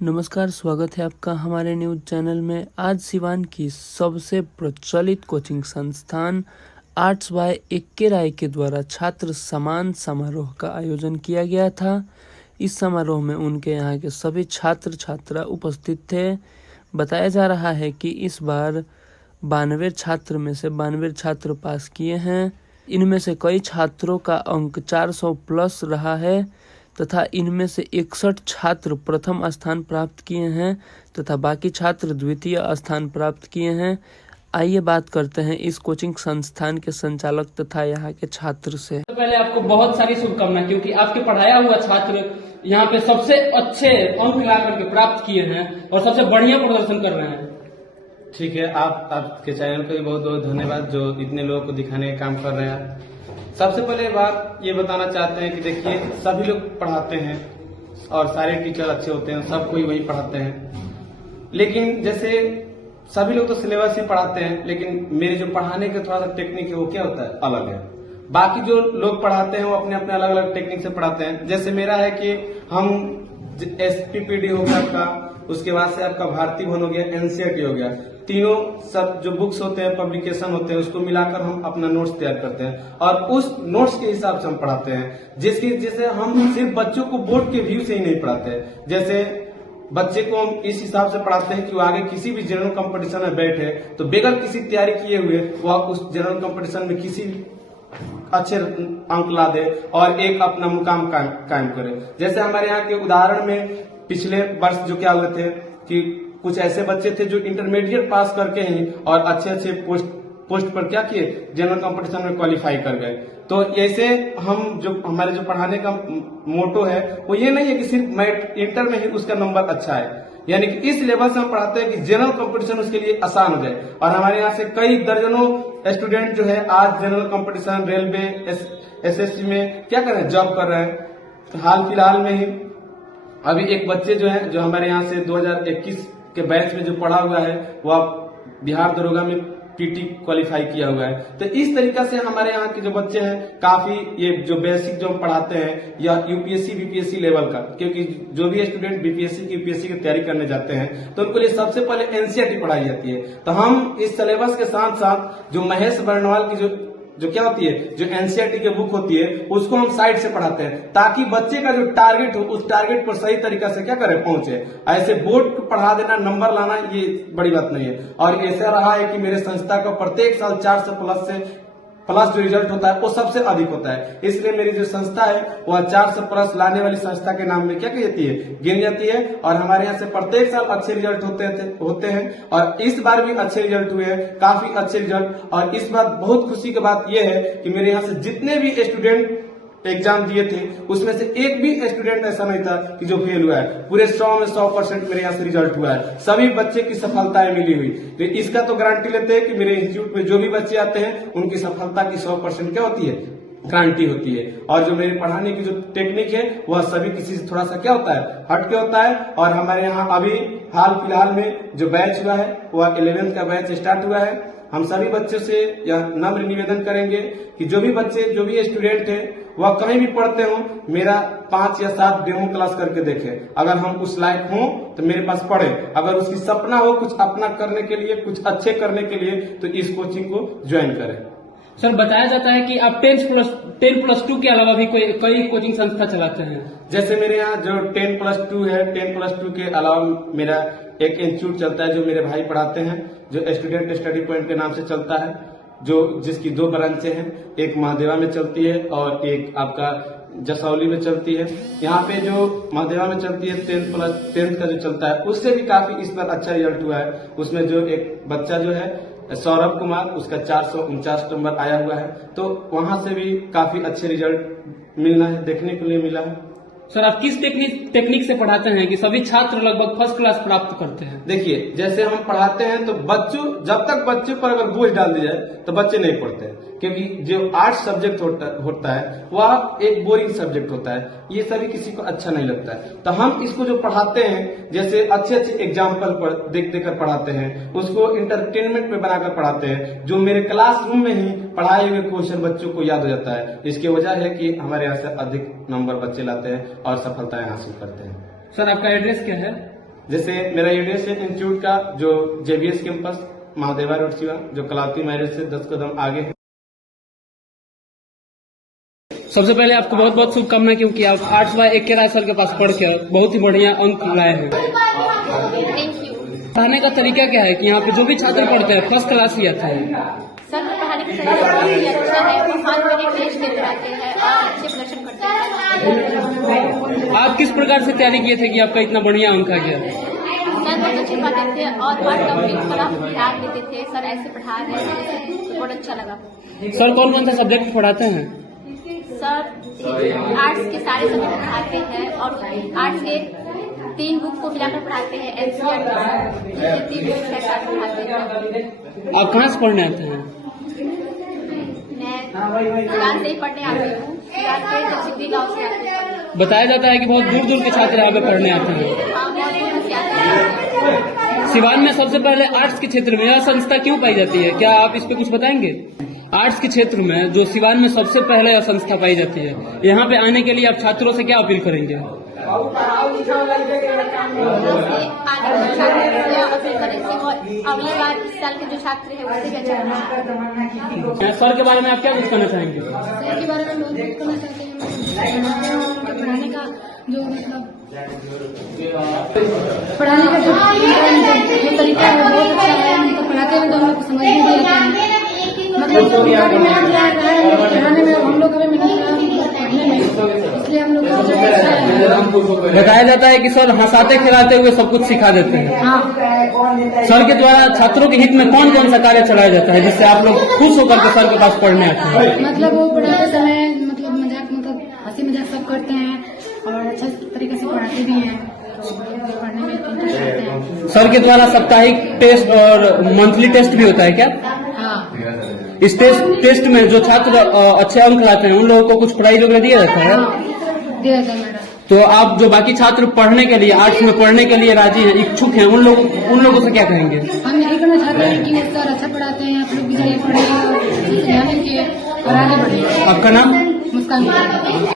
नमस्कार, स्वागत है आपका हमारे न्यूज़ चैनल में। आज सिवान की सबसे प्रचलित कोचिंग संस्थान आर्ट्स बाय एक्के राय के द्वारा छात्र सम्मान समारोह का आयोजन किया गया था। इस समारोह में उनके यहाँ के सभी छात्र छात्रा उपस्थित थे। बताया जा रहा है कि इस बार 92 छात्र में से 92 छात्र पास किए हैं। इनमें से कई छात्रों का अंक 400 प्लस रहा है तथा इनमें से 61 छात्र प्रथम स्थान प्राप्त किए हैं तथा बाकी छात्र द्वितीय स्थान प्राप्त किए हैं। आइए बात करते हैं इस कोचिंग संस्थान के संचालक तथा यहाँ के छात्र से। तो पहले आपको बहुत सारी शुभकामनाएं, क्योंकि आपके पढ़ाया हुआ छात्र यहाँ पे सबसे अच्छे अंक ला करके प्राप्त किए हैं और सबसे बढ़िया प्रदर्शन कर रहे हैं। ठीक है, आपके चैनल को भी बहुत बहुत धन्यवाद जो इतने लोगों को दिखाने का काम कर रहे हैं। सबसे पहले बात ये बताना चाहते हैं कि देखिए, सभी लोग पढ़ाते हैं और सारे टीचर अच्छे होते हैं, सब कोई वही पढ़ाते हैं। लेकिन जैसे सभी लोग तो सिलेबस ही पढ़ाते हैं, लेकिन मेरे जो पढ़ाने का थोड़ा सा टेक्निक है वो क्या होता है, अलग है। बाकी जो लोग पढ़ाते हैं वो अपने अपने अलग अलग टेक्निक से पढ़ाते हैं। जैसे मेरा है कि हम SPPD हो गया आपका, उसके बाद से आपका भारतीय भवन हो गया, NCERT हो गया, तीनों सब जो बुक्स होते हैं, पब्लिकेशन होते हैं, उसको मिलाकर हम अपना नोट्स तैयार करते हैं और उस नोट्स के हिसाब से हम पढ़ाते हैं। जैसे हम सिर्फ बच्चों को बोर्ड के व्यू से ही नहीं पढ़ाते हैं। जैसे बच्चे को हम इस हिसाब से पढ़ाते हैं कि वो आगे किसी भी जनरल कंपटीशन में बैठे तो बगैर किसी तैयारी किए हुए वह उस जनरल कंपटीशन में किसी अच्छे अंक ला दे और एक अपना मुकाम कायम करे। जैसे हमारे यहाँ के उदाहरण में पिछले वर्ष जो क्या हुए थे कि कुछ ऐसे बच्चे थे जो इंटरमीडिएट पास करके ही और अच्छे अच्छे पोस्ट पर क्या किए, जनरल कंपटीशन में क्वालिफाई कर गए। तो ऐसे हम जो हमारे जो पढ़ाने का मोटो है वो ये नहीं है कि सिर्फ इंटर में ही उसका नंबर अच्छा है, यानी कि इस लेवल से हम पढ़ाते हैं कि जनरल कंपटीशन उसके लिए आसान हो जाए। और हमारे यहाँ से कई दर्जनों स्टूडेंट जो है आज जनरल कंपटीशन, रेलवे, SSC में क्या कर रहे हैं, जॉब कर रहे हैं। हाल फिलहाल में ही अभी एक बच्चे जो है जो हमारे यहाँ से 2021 के बैच में जो पढ़ा हुआ है वह बिहार दरोगा में PT क्वालिफाई किया हुआ है। तो इस तरीका से हमारे यहाँ के जो बच्चे हैं काफी ये जो बेसिक जो हम पढ़ाते हैं या UPSC BPSC लेवल का, क्योंकि जो भी स्टूडेंट BPSC की UPSC की तैयारी करने जाते हैं तो उनको लिए सबसे पहले NCERT पढ़ाई जाती है। तो हम इस सिलेबस के साथ साथ जो महेश बर्णवाल की जो क्या होती है, जो NCERT की बुक होती है, उसको हम साइड से पढ़ाते हैं ताकि बच्चे का जो टारगेट हो उस टारगेट पर सही तरीका से क्या करे, पहुंचे। ऐसे बोर्ड को पढ़ा देना, नंबर लाना, ये बड़ी बात नहीं है। और ऐसा रहा है कि मेरे संस्था का प्रत्येक साल 400 प्लस जो रिजल्ट होता है वो सबसे अधिक होता है। इसलिए मेरी जो संस्था है वह 400 प्लस लाने वाली संस्था के नाम में क्या की जाती है, गिनी जाती है। और हमारे यहाँ से प्रत्येक साल अच्छे रिजल्ट होते हैं और इस बार भी अच्छे रिजल्ट हुए हैं, काफी अच्छे रिजल्ट। और इस बार बहुत खुशी की बात यह है कि मेरे यहाँ से जितने भी स्टूडेंट एग्जाम दिए थे उसमें से एक भी स्टूडेंट ऐसा नहीं था कि जो फेल हुआ है। पूरे 100 में 100% मेरे यहाँ से रिजल्ट हुआ है, सभी बच्चे की सफलताएं मिली हुई। तो इसका तो गारंटी लेते हैं कि मेरे इंस्टीट्यूट में जो भी बच्चे आते हैं उनकी सफलता की 100% क्या होती है, गारंटी होती है। और जो मेरे पढ़ाने की जो टेक्निक है वह सभी किसी से थोड़ा सा क्या होता है, हटके होता है। और हमारे यहाँ अभी हाल फिलहाल में जो बैच हुआ है वह 11th का बैच स्टार्ट हुआ है। हम सभी बच्चों से यह नम्र निवेदन करेंगे कि जो भी बच्चे, जो भी स्टूडेंट है वह कहीं भी पढ़ते हो, मेरा 5 या 7 डेमो क्लास करके देखे। अगर हम उस लायक हों तो मेरे पास पढ़े। अगर उसकी सपना हो कुछ अपना करने के लिए, कुछ अच्छे करने के लिए, तो इस कोचिंग को ज्वाइन करें। सर, बताया जाता है कि आप 10+2 के अलावा भी कई कोचिंग संस्था चलाते हैं। जैसे मेरे यहाँ जो 10+2 है, 10+2 के अलावा मेरा एक इंस्टीट्यूट चलता है जो मेरे भाई पढ़ाते हैं, जो स्टूडेंट स्टडी पॉइंट के नाम से चलता है, जो जिसकी 2 ब्रांचें हैं, एक महादेवा में चलती है और एक आपका जसौली में चलती है। यहाँ पे जो महादेवा में चलती है 10+10 का जो चलता है उससे भी काफी इस बार अच्छा रिजल्ट हुआ है। उसमें जो एक बच्चा जो है सौरभ कुमार, उसका 449 नंबर आया हुआ है। तो वहां से भी काफी अच्छे रिजल्ट मिलना है, देखने के लिए मिला है। सर, आप किस टेक्निक से पढ़ाते हैं कि सभी छात्र लगभग फर्स्ट क्लास प्राप्त करते हैं? देखिए, जैसे हम पढ़ाते हैं तो जब तक बच्चे पर अगर बोझ डाल दिया जाए तो बच्चे नहीं पढ़ते हैं, क्योंकि जो आर्ट्स सब्जेक्ट होता है वह एक बोरिंग सब्जेक्ट होता है, ये सभी किसी को अच्छा नहीं लगता है। तो हम इसको जो पढ़ाते हैं, जैसे अच्छे अच्छे एग्जाम्पल पर देख कर पढ़ाते हैं, उसको इंटरटेनमेंट में बनाकर पढ़ाते हैं, जो मेरे क्लासरूम में ही पढ़ाए हुए क्वेश्चन बच्चों को याद हो जाता है। इसकी वजह है कि हमारे यहाँ से अधिक नंबर बच्चे लाते हैं और सफलताएं हासिल करते हैं। सर, आपका एड्रेस क्या है? जैसे मेरा यूनिवर्सिटी इंस्टीट्यूट का जो JBS campus Mahadeva road Shiva जो कलावती मैरिज से 10 कदम आगे है। सबसे पहले आपको बहुत बहुत शुभकामनाएं, क्योंकि आप आर्ट्स बाय एक राय सर के पास पढ़ के बहुत ही बढ़िया अंक लाए हैं। पढ़ाने का तरीका क्या है कि यहाँ पे जो भी छात्र पढ़ते हैं फर्स्ट क्लास ही आता है? सर पढ़ाने का तरीका बहुत ही अच्छा है। वो हर मिनट टेस्ट देते रहते हैं और अच्छे प्रदर्शन करते हैं। आप किस प्रकार से तैयारी किए थे कि आपका इतना बढ़िया अंक आ गया? सर बहुत अच्छे पढ़ाते थे और हर टॉपिक पर आप ध्यान देते थे। सर ऐसे पढ़ा रहे हैं तो बहुत अच्छा लगा। सर कौन कौन सा सब्जेक्ट पढ़ाते हैं? सर आर्ट्स के सारे सब्जेक्ट पढ़ाते हैं और आर्ट्स के 3 बुक को मिलाकर पढ़ाते हैं। NCERT 3 बुक के साथ पढ़ाते हैं। आप कहाँ से पढ़ने आते हैं? मैं सिवान से ही पढ़ने आती हूँ। सिवान के जगसिद्धि गाँव से आती हूँ। बताया जाता है कि बहुत दूर दूर के छात्र यहाँ पे पढ़ने आते हैं। हाँ बहुत दूर से आते हैं। सिवान में सबसे पहले आर्ट्स के क्षेत्र में यह संस्था क्यों पाई जाती है, क्या आप इस पे कुछ बताएंगे? आर्ट्स के क्षेत्र में जो सिवान में सबसे पहले यह संस्था पाई जाती है, यहाँ पे आने के लिए आप छात्रों से क्या अपील करेंगे? अगली बार इस साल के जो छात्र है उससे भी अच्छा करना। सर के बारे में आप क्या कुछ कहना चाहेंगे? सर के बारे में बहुत कुछ करना चाहते हैं। पढ़ाने का जो मतलब पढ़ाने का जो तरीका है बहुत अच्छा है। मतलब पढ़ाते हैं तो हम लोग को समझ में भी आता है। मतलब पढ़ाने में हम लोग का भी मेहनत पढ़ने में, इसलिए हम लोग बताया जाता है कि सर हंसाते खिलाते हुए सब कुछ सिखा देते हैं। हाँ सर के द्वारा छात्रों के हित में कौन कौन सा कार्य चलाया जाता है जिससे आप लोग खुश होकर के सर के पास पढ़ने आते हैं? मतलब वो पढ़ाते समय मतलब मजाक मतलब हंसी मजाक सब करते हैं और अच्छा तरीके से पढ़ाते भी हैं। तो पढ़ने में इंटरेस्ट आते हैं। सर के द्वारा साप्ताहिक टेस्ट और मंथली टेस्ट भी होता है क्या? हाँ इस टेस्ट में जो छात्र अच्छे अंक लाते हैं उन लोगों को कुछ प्राइज वगैरह दिया जाता है? दिया जाता है मैडम। तो आप जो बाकी छात्र पढ़ने के लिए आर्ट्स में पढ़ने के लिए राजी हैं, इच्छुक हैं, उन लोगों से क्या कहेंगे? हम यही करना चाहते हैं कि सर अच्छा पढ़ाते हैं, आप लोग भी जाइए पढ़िए और ध्यान दीजिए और आगे बढ़िए। आपका नाम? मुस्कान।